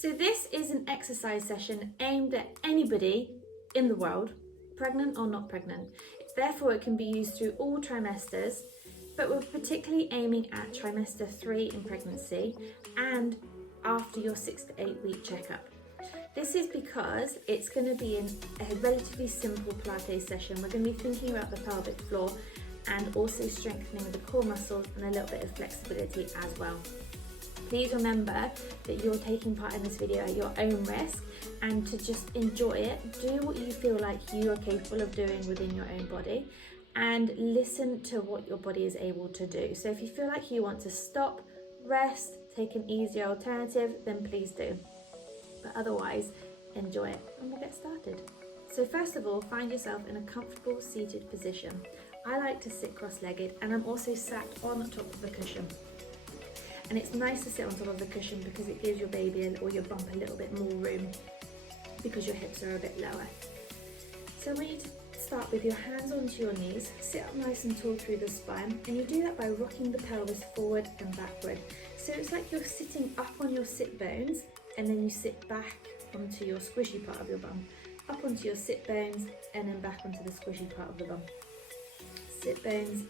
So this is an exercise session aimed at anybody in the world, pregnant or not pregnant. Therefore, it can be used through all trimesters, but we're particularly aiming at trimester 3 in pregnancy and after your 6 to 8 week checkup. This is because it's going to be a relatively simple Pilates session. We're going to be thinking about the pelvic floor and also strengthening the core muscles and a little bit of flexibility as well. Please remember that you're taking part in this video at your own risk, and to just enjoy it. Do what you feel like you are capable of doing within your own body and listen to what your body is able to do. So if you feel like you want to stop, rest, take an easier alternative, then please do. But otherwise, enjoy it and we'll get started. So first of all, find yourself in a comfortable seated position. I like to sit cross-legged, and I'm also sat on top of the cushion. And it's nice to sit on top of the cushion because it gives your baby or your bump a little bit more room because your hips are a bit lower. So I want you to start with your hands onto your knees, sit up nice and tall through the spine, and you do that by rocking the pelvis forward and backward. So it's like you're sitting up on your sit bones, and then you sit back onto your squishy part of your bum, up onto your sit bones, and then back onto the squishy part of the bum. Sit bones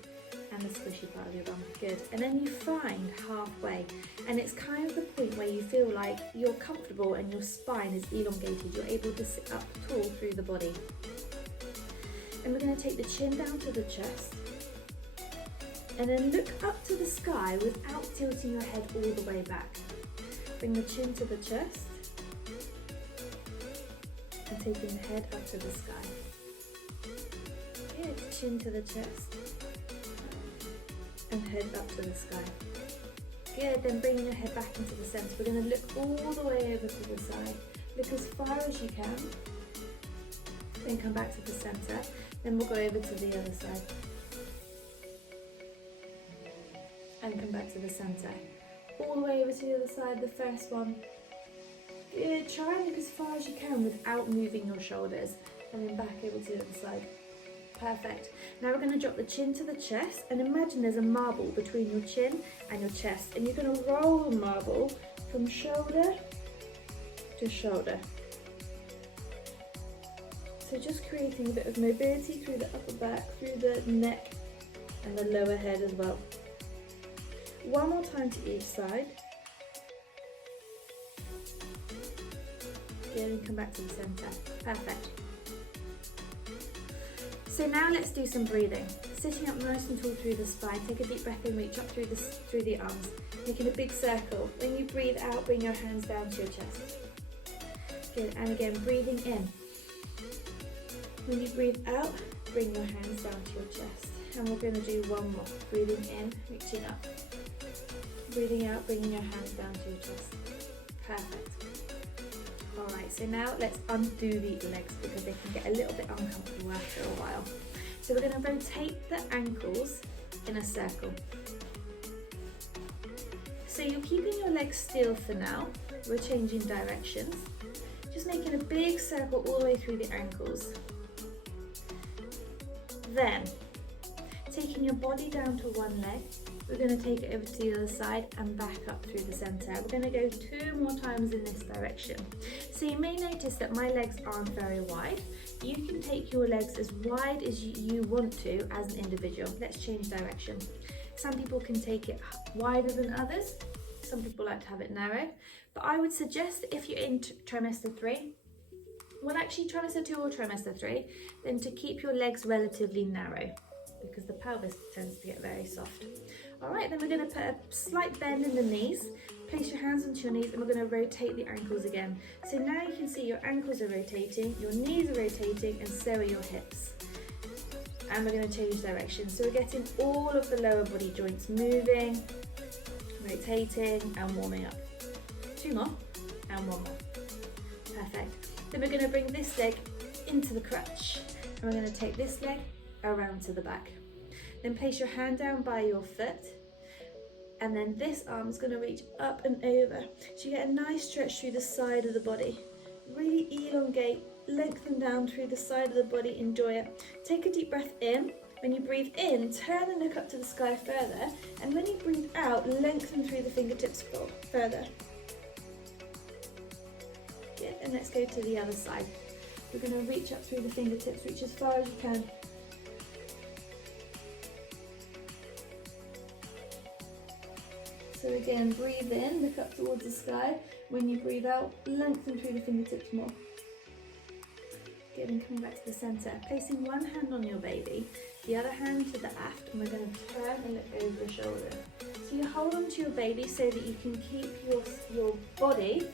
and the squishy part of your bum, good. And then you find halfway, and it's kind of the point where you feel like you're comfortable and your spine is elongated. You're able to sit up tall through the body. And we're going to take the chin down to the chest, and then look up to the sky without tilting your head all the way back. Bring the chin to the chest, and taking the head up to the sky. Good, chin to the chest, and head up to the sky. Good, then bringing your head back into the centre. We're going to look all the way over to the side. Look as far as you can. Then come back to the centre. Then we'll go over to the other side. And come back to the centre. All the way over to the other side, the first one. Good, try and look as far as you can without moving your shoulders. And then back over to the other side. Perfect. Now we're going to drop the chin to the chest, and imagine there's a marble between your chin and your chest, and you're going to roll the marble from shoulder to shoulder. So just creating a bit of mobility through the upper back, through the neck and the lower head as well. One more time to each side. Good, and come back to the centre. Perfect. So now let's do some breathing. Sitting up nice and tall through the spine, take a deep breath in, reach up through the arms, making a big circle. When you breathe out, bring your hands down to your chest. Good, and again, breathing in. When you breathe out, bring your hands down to your chest. And we're going to do one more. Breathing in, reaching up. Breathing out, bringing your hands down to your chest. Perfect. Alright, so now let's undo the legs because they can get a little bit uncomfortable after a while. So we're going to rotate the ankles in a circle. So you're keeping your legs still for now. We're changing directions. Just making a big circle all the way through the ankles. Then, taking your body down to one leg, we're going to take it over to the other side and back up through the centre. We're going to go 2 more times in this direction. So you may notice that my legs aren't very wide. You can take your legs as wide as you want to as an individual. Let's change direction. Some people can take it wider than others. Some people like to have it narrow. But I would suggest if you're in trimester 3, well actually trimester 2 or trimester 3, then to keep your legs relatively narrow because the pelvis tends to get very soft. Alright, then we're going to put a slight bend in the knees. Place your hands onto your knees, and we're going to rotate the ankles again. So now you can see your ankles are rotating, your knees are rotating, and so are your hips. And we're going to change direction. So we're getting all of the lower body joints moving, rotating, and warming up. 2 more, and 1 more. Perfect. Then we're going to bring this leg into the crutch, and we're going to take this leg around to the back. Then place your hand down by your foot, and then this arm is going to reach up and over. So you get a nice stretch through the side of the body. Really elongate, lengthen down through the side of the body, enjoy it. Take a deep breath in. When you breathe in, turn and look up to the sky further, and when you breathe out, lengthen through the fingertips further. and let's go to the other side. We're going to reach up through the fingertips, reach as far as you can. So again, breathe in, look up towards the sky. When you breathe out, lengthen through the fingertips more. Good, and coming back to the centre. Placing one hand on your baby, the other hand to the aft, and we're going to turn and look over the shoulder. So you hold on to your baby so that you can keep your body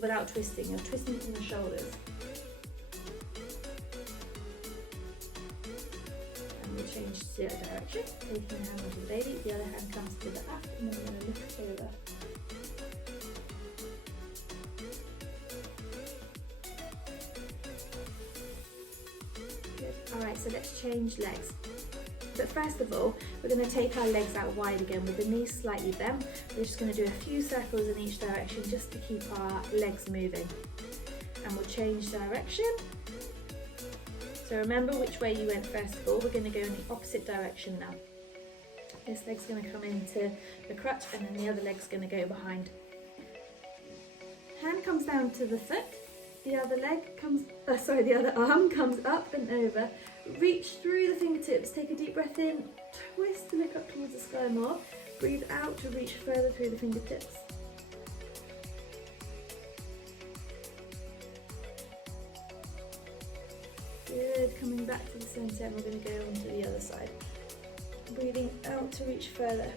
without twisting. You're twisting from the shoulders. And we'll change to the other direction. Taking a hand onto the baby, the other hand comes to the aft, and then we're going to look over. Alright, so let's change legs. But first of all, we're going to take our legs out wide again with the knees slightly bent. We're just going to do a few circles in each direction just to keep our legs moving. And we'll change direction. So remember which way you went first of all. We're going to go in the opposite direction now. This leg's going to come into the crutch and then the other leg's going to go behind. Hand comes down to the foot. The other the other arm comes up and over. Reach through the fingertips, take a deep breath in, twist to look up towards the sky more. Breathe out to reach further through the fingertips. Good, coming back to the centre, and we're going to go on to the other side. Breathing out to reach further.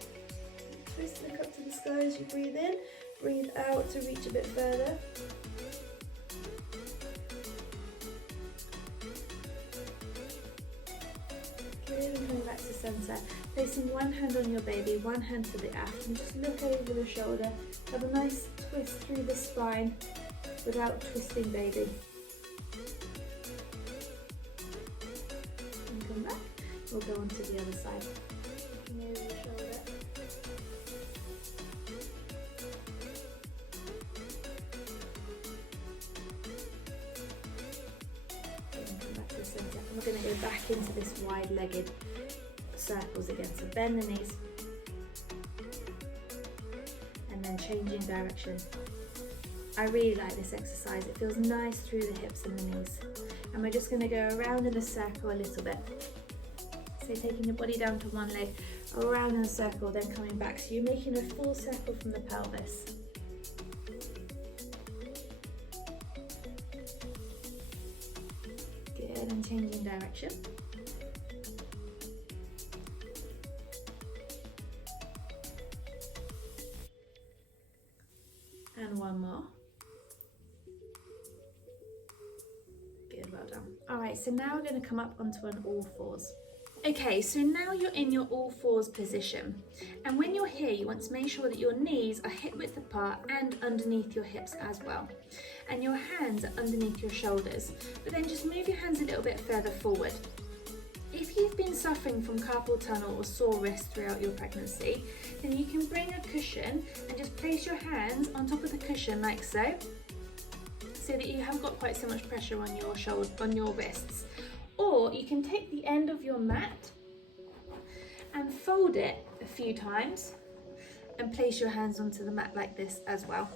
Twist, look up to the sky as you breathe in. Breathe out to reach a bit further. And coming back to centre, placing one hand on your baby, one hand to the aft, and just look over the shoulder. Have a nice twist through the spine without twisting baby. And come back. We'll go on to the other side. Looking over the shoulder. And we're going to go back into this wide-legged circles again. So bend the knees and then changing direction. I really like this exercise. It feels nice through the hips and the knees. And we're just going to go around in a circle a little bit. So taking your body down to one leg, around in a circle, then coming back. So you're making a full circle from the pelvis. And changing direction. And one more. Good, well done. Alright, so now we're going to come up onto an all fours. Okay, so now you're in your all fours position. And when you're here, you want to make sure that your knees are hip width apart and underneath your hips as well. And your hands are underneath your shoulders. But then just move your hands a little bit further forward. If you've been suffering from carpal tunnel or sore wrists throughout your pregnancy, then you can bring a cushion and just place your hands on top of the cushion like so that you haven't got quite so much pressure on your shoulder, on your wrists. Or you can take the end of your mat and fold it a few times and place your hands onto the mat like this as well.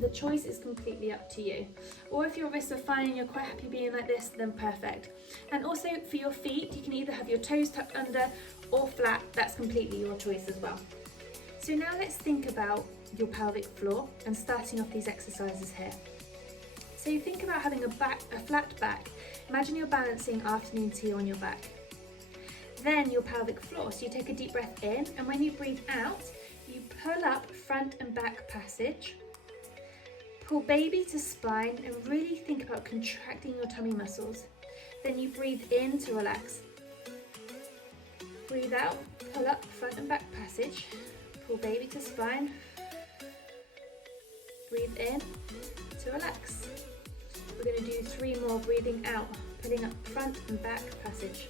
The choice is completely up to you. Or if your wrists are fine and you're quite happy being like this, then perfect. And also for your feet, you can either have your toes tucked under or flat. That's completely your choice as well. So now let's think about your pelvic floor and starting off these exercises here. So you think about having a flat back. Imagine you're balancing afternoon tea on your back. Then your pelvic floor. So you take a deep breath in, and when you breathe out, you pull up front and back passage. Pull baby to spine and really think about contracting your tummy muscles. Then you breathe in to relax. Breathe out, pull up front and back passage. Pull baby to spine. Breathe in to relax. We're going to do 3 more, breathing out, pulling up front and back passage.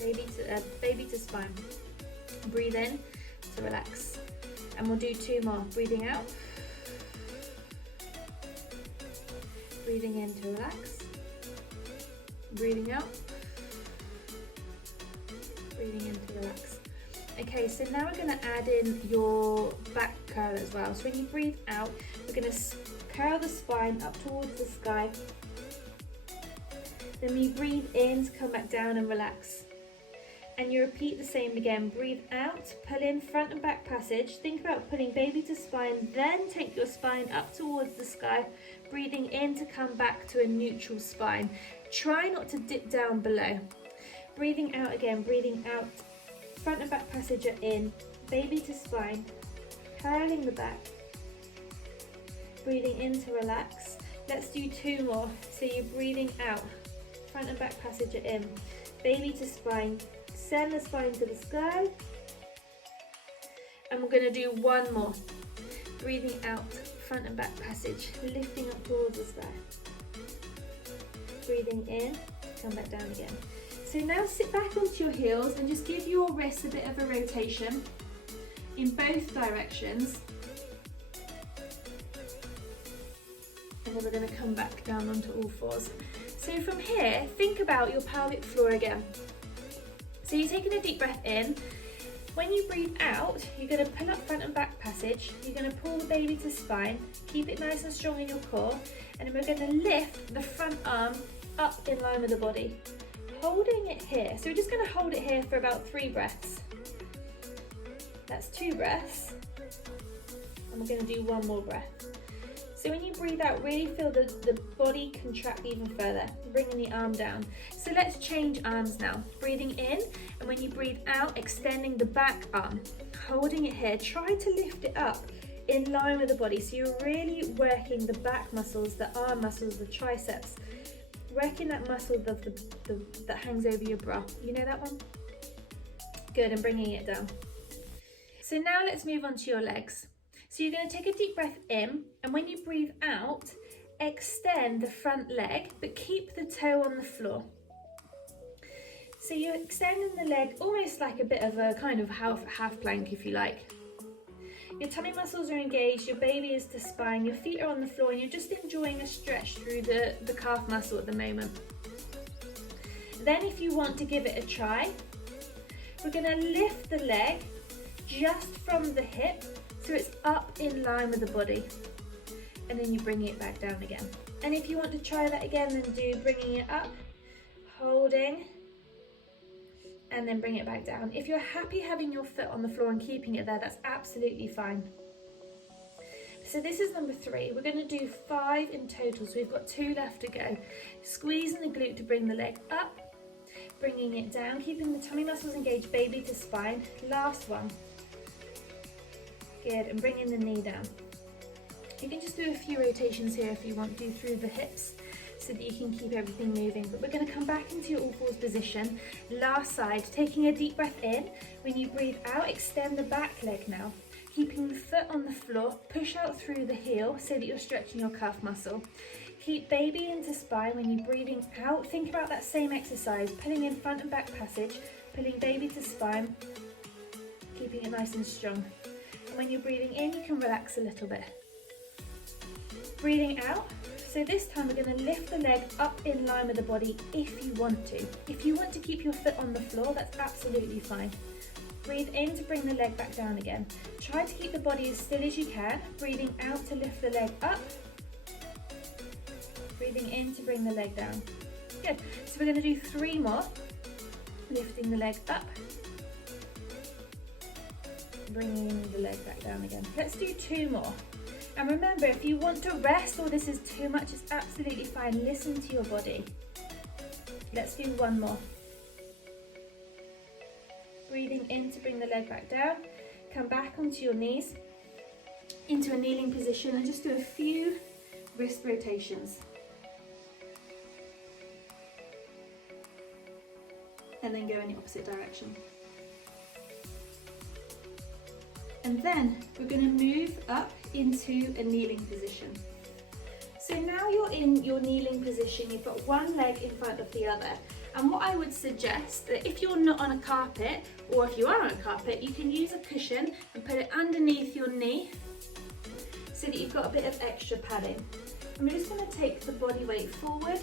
Baby to spine. Breathe in to relax. And we'll do 2 more, breathing out. Breathing in to relax. Breathing out. Breathing in to relax. Okay, so now we're going to add in your back curl as well. So when you breathe out, we're going to curl the spine up towards the sky. Then we breathe in to come back down and relax. And you repeat the same again. Breathe out, pull in front and back passage. Think about pulling baby to spine, then take your spine up towards the sky. Breathing in to come back to a neutral spine. Try not to dip down below. Breathing out again, breathing out. Front and back passage are in. Baby to spine. Curling the back. Breathing in to relax. Let's do 2 more. So you're breathing out. Front and back passage are in. Baby to spine. Send the spine to the sky. And we're going to do 1 more. Breathing out, front and back passage, lifting up towards the sky. Breathing in, come back down again. So now sit back onto your heels and just give your wrists a bit of a rotation in both directions. And then we're going to come back down onto all fours. So from here, think about your pelvic floor again. So you're taking a deep breath in. When you breathe out, you're going to pull up front and back passage. You're going to pull the baby to spine. Keep it nice and strong in your core. And then we're going to lift the front arm up in line with the body. Holding it here. So we're just going to hold it here for about 3 breaths. That's 2 breaths. And we're going to do 1 more breath. So when you breathe out, really feel the body contract even further, bringing the arm down. So let's change arms now. Breathing in, and when you breathe out, extending the back arm, holding it here. Try to lift it up in line with the body. So you're really working the back muscles, the arm muscles, the triceps, working that muscle that hangs over your bra. You know that one? Good, and bringing it down. So now let's move on to your legs. So you're going to take a deep breath in, and when you breathe out, extend the front leg, but keep the toe on the floor. So you're extending the leg almost like a bit of a kind of half plank, if you like. Your tummy muscles are engaged, your baby is to spine, your feet are on the floor, and you're just enjoying a stretch through the calf muscle at the moment. Then if you want to give it a try, we're going to lift the leg just from the hip, so it's up in line with the body, and then you bring it back down again. And if you want to try that again, then do bringing it up, holding, and then bring it back down. If you're happy having your foot on the floor and keeping it there, that's absolutely fine. So this is number 3. We're going to do 5 in total, so we've got 2 left to go. Squeezing the glute to bring the leg up, bringing it down, keeping the tummy muscles engaged, baby to spine. Last one. Good, and bringing the knee down. You can just do a few rotations here if you want to through the hips so that you can keep everything moving. But we're going to come back into your all fours position. Last side, taking a deep breath in. When you breathe out, extend the back leg now. Keeping the foot on the floor, push out through the heel so that you're stretching your calf muscle. Keep baby into spine. When you're breathing out, think about that same exercise, pulling in front and back passage, pulling baby to spine, keeping it nice and strong. When you're breathing in, you can relax a little bit. Breathing out, so this time we're going to lift the leg up in line with the body if you want to. If you want to keep your foot on the floor, that's absolutely fine. Breathe in to bring the leg back down again. Try to keep the body as still as you can. Breathing out to lift the leg up. Breathing in to bring the leg down. Good. So we're going to do 3 more. Lifting the leg up. Bringing the leg back down again. Let's do 2 more. And remember, if you want to rest or this is too much, it's absolutely fine. Listen to your body. Let's do 1 more. Breathing in to bring the leg back down. Come back onto your knees into a kneeling position and just do a few wrist rotations. And then go in the opposite direction. And then we're going to move up into a kneeling position. So now you're in your kneeling position, you've got one leg in front of the other. And what I would suggest that if you're not on a carpet, or if you are on a carpet, you can use a cushion and put it underneath your knee so that you've got a bit of extra padding. And we're just going to take the body weight forward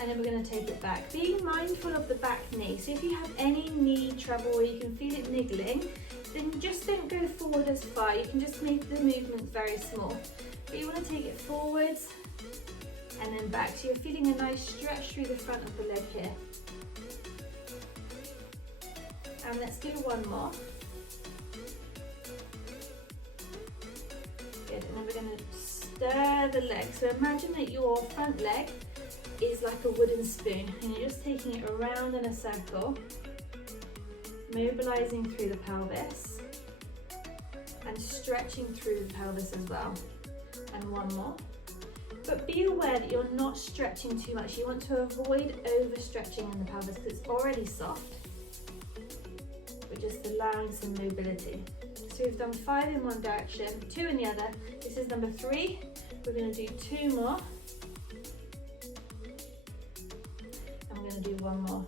And then we're going to take it back. Being mindful of the back knee. So if you have any knee trouble or you can feel it niggling, then just don't go forward as far. You can just make the movements very small. But you want to take it forwards and then back. So you're feeling a nice stretch through the front of the leg here. And let's do one more. Good, and then we're going to stir the leg. So imagine that your front leg is like a wooden spoon and you're just taking it around in a circle, mobilizing through the pelvis and stretching through the pelvis as well. And one more. But be aware that you're not stretching too much. You want to avoid overstretching in the pelvis because it's already soft. We're just allowing some mobility. So we've done 5 in one direction, 2 in the other. This is number 3. We're going to do 2 more. And we're going to do 1 more.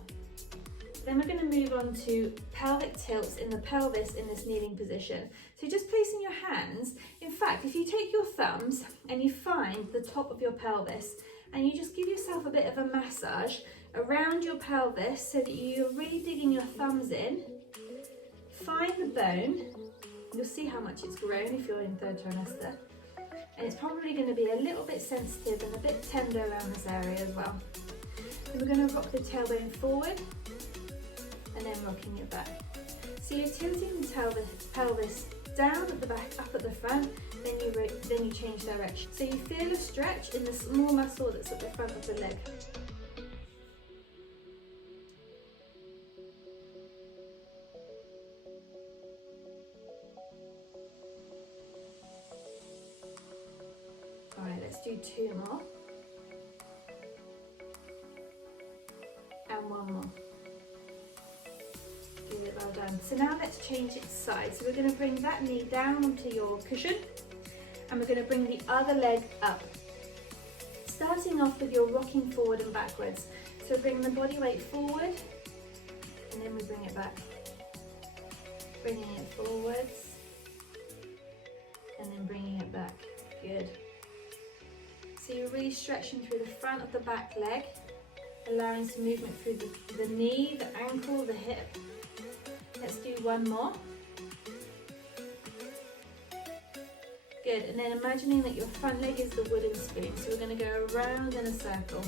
Then we're going to move on to pelvic tilts in the pelvis in this kneeling position. So just placing your hands, in fact, if you take your thumbs and you find the top of your pelvis and you just give yourself a bit of a massage around your pelvis so that you're really digging your thumbs in, find the bone. You'll see how much it's grown if you're in 3rd trimester. And it's probably going to be a little bit sensitive and a bit tender around this area as well. Then we're going to rock the tailbone forward and then rocking it back. So you're tilting the pelvis down at the back, up at the front, then you change direction. So you feel a stretch in the small muscle that's at the front of the leg. Alright, let's do 2 more. And 1 more. Good, well done. So now let's change its side. So we're going to bring that knee down onto your cushion and we're going to bring the other leg up. Starting off with your rocking forward and backwards. So bring the body weight forward and then we bring it back. Bringing it forwards and then bringing it back. Good. So you're really stretching through the front of the back leg, allowing some movement through the knee, the ankle, the hip. Let's do 1 more. Good, and then imagining that your front leg is the wooden spoon. So we're going to go around in a circle.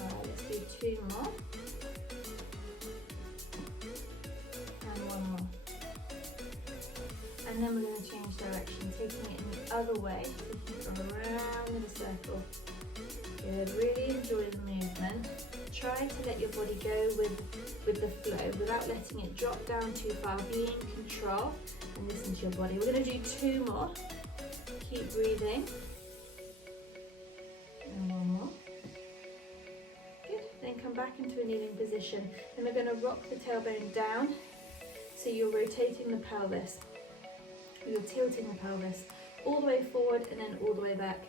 Alright, let's do 2 more. And 1 more. And then we're going to change direction, taking it in the other way, taking it around in a circle. Good, really enjoy the movement. Try to let your body go with the flow without letting it drop down too far. Be in control and listen to your body. We're going to do 2 more. Keep breathing. And 1 more. Good, then come back into a kneeling position. Then we're going to rock the tailbone down so you're rotating the pelvis. You're tilting the pelvis all the way forward and then all the way back.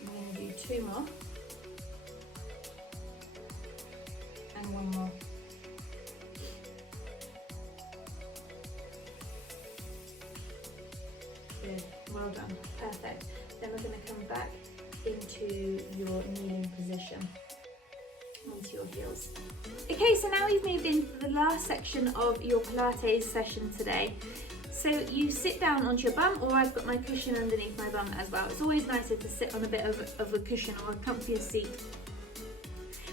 I'm going to do 2 more. And 1 more. Good, well done, perfect. Then we're going to come back into your kneeling position, onto your heels. Okay, so now we've moved into the last section of your Pilates session today. So you sit down onto your bum, or I've got my cushion underneath my bum as well. It's always nicer to sit on a bit of a cushion or a comfier seat.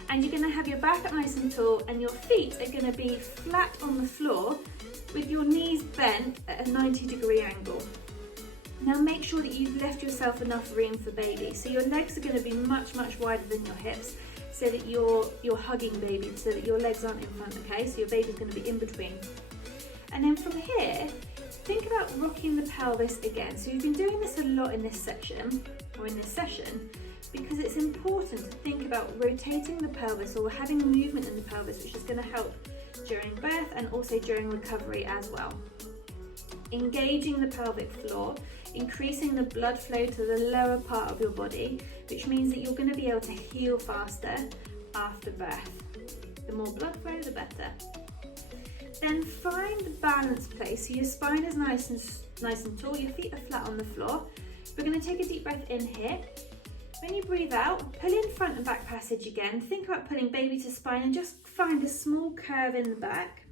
And you're going to have your back up nice and tall and your feet are going to be flat on the floor with your knees bent at a 90-degree angle. Now make sure that you've left yourself enough room for baby. So your legs are going to be much, much wider than your hips so that you're hugging baby, so that your legs aren't in front, okay? So your baby's going to be in between. And then from here, think about rocking the pelvis again. So you've been doing this a lot in this section, or in this session, because it's important to think about rotating the pelvis or having movement in the pelvis, which is going to help during birth and also during recovery as well. Engaging the pelvic floor, increasing the blood flow to the lower part of your body, which means that you're going to be able to heal faster after birth. The more blood flow, the better. Then find the balance place, so your spine is nice and tall, your feet are flat on the floor. We're going to take a deep breath in here. When you breathe out, pull in front and back passage again. Think about pulling baby to spine and just find a small curve in the back.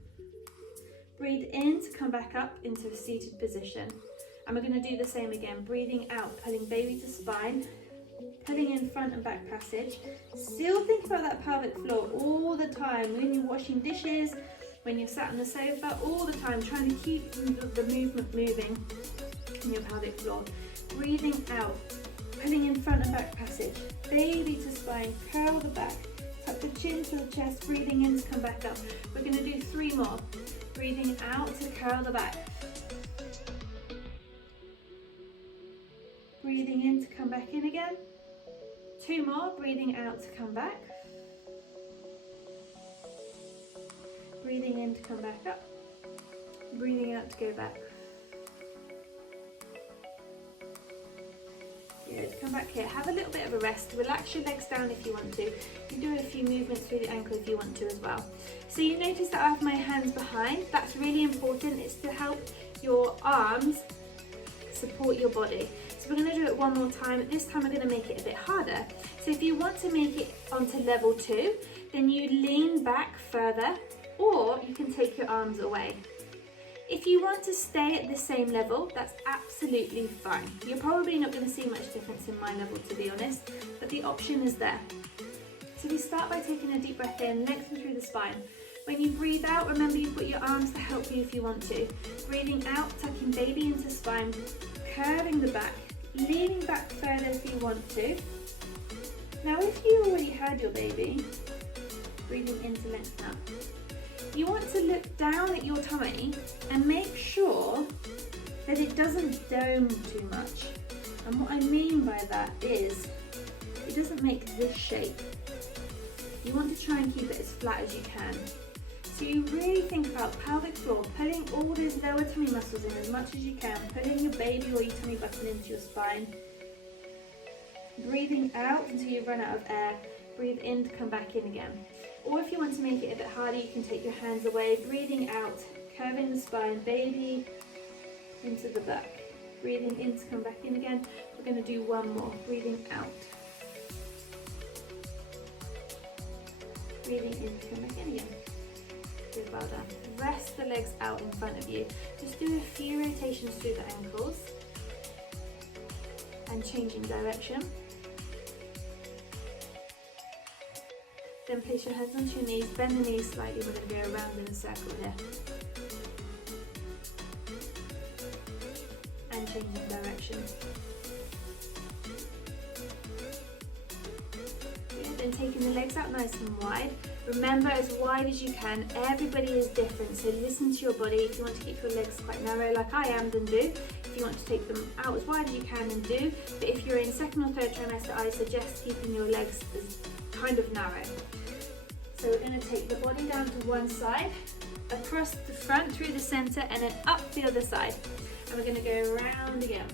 Breathe in to come back up into a seated position. And we're going to do the same again, breathing out, pulling baby to spine, pulling in front and back passage. Still think about that pelvic floor all the time, when you're washing dishes, when you're sat on the sofa, all the time, trying to keep the movement moving in your pelvic floor. Breathing out, pulling in front and back passage, baby to spine, curl the back, tuck the chin to the chest, breathing in to come back up. We're going to do 3 more. Breathing out to curl the back. Breathing in to come back in again. 2 more, breathing out to come back. Breathing in to come back up. Breathing out to go back. Good, come back here. Have a little bit of a rest. Relax your legs down if you want to. You can do a few movements through the ankle if you want to as well. So you notice that I have my hands behind. That's really important. It's to help your arms support your body. So we're going to do it one more time. This time we're going to make it a bit harder. So if you want to make it onto level 2, then you lean back further, or you can take your arms away. If you want to stay at the same level, that's absolutely fine. You're probably not going to see much difference in my level, to be honest, but the option is there. So we start by taking a deep breath in, lengthen through the spine. When you breathe out, remember you've got your arms to help you if you want to. Breathing out, tucking baby into spine, curving the back, leaning back further if you want to. Now if you already had your baby, breathing in to lengthen up. You want to look down at your tummy and make sure that it doesn't dome too much. And what I mean by that is it doesn't make this shape. You want to try and keep it as flat as you can. So you really think about pelvic floor, pulling all those lower tummy muscles in as much as you can, pulling your baby or your tummy button into your spine. Breathing out until you run out of air. Breathe in to come back in again. Or if you want to make it a bit harder, you can take your hands away, breathing out, curving the spine, baby into the back. Breathing in to come back in again. We're going to do 1 more, breathing out. Breathing in to come back in again. Good, well done. Rest the legs out in front of you. Just do a few rotations through the ankles and changing direction. Then place your hands onto your knees, bend the knees slightly. We're going to go around in a circle here. And changing direction. Good, then taking the legs out nice and wide. Remember, as wide as you can. Everybody is different, so listen to your body. If you want to keep your legs quite narrow like I am, then do. If you want to take them out as wide as you can, then do. But if you're in 2nd or 3rd trimester, I suggest keeping your legs as kind of narrow. So we're going to take the body down to one side, across the front, through the center, and then up the other side. And we're going to go around again.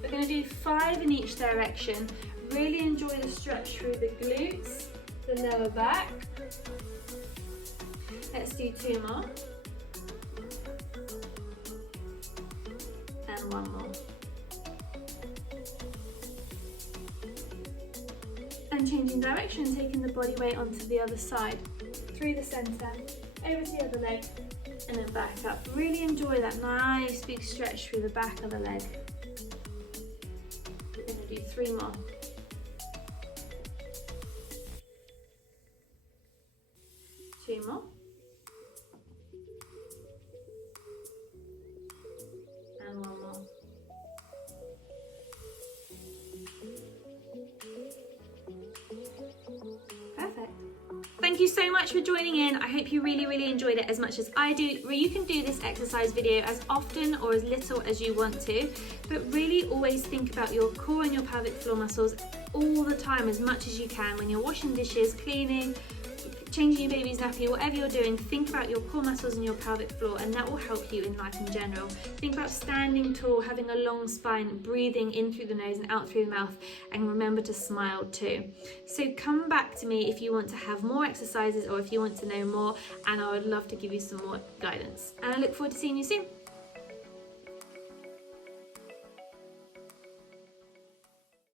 We're going to do 5 in each direction. Really enjoy the stretch through the glutes, the lower back. Let's do 2 more. And 1 more. And changing direction, taking the body weight onto the other side, through the center, over to the other leg, and then back up. Really enjoy that nice big stretch through the back of the leg. We're going to do 3 more. 2 more. And 1 more. Perfect. Thank you so much for joining in. I hope you really enjoyed it as much as I do. You can do this exercise video as often or as little as you want to, but really always think about your core and your pelvic floor muscles all the time, as much as you can, when you're washing dishes, cleaning, changing your baby's nappy, whatever you're doing, think about your core muscles and your pelvic floor, and that will help you in life in general. Think about standing tall, having a long spine, breathing in through the nose and out through the mouth, and remember to smile too. So come back to me if you want to have more exercises or if you want to know more, and I would love to give you some more guidance. And I look forward to seeing you soon.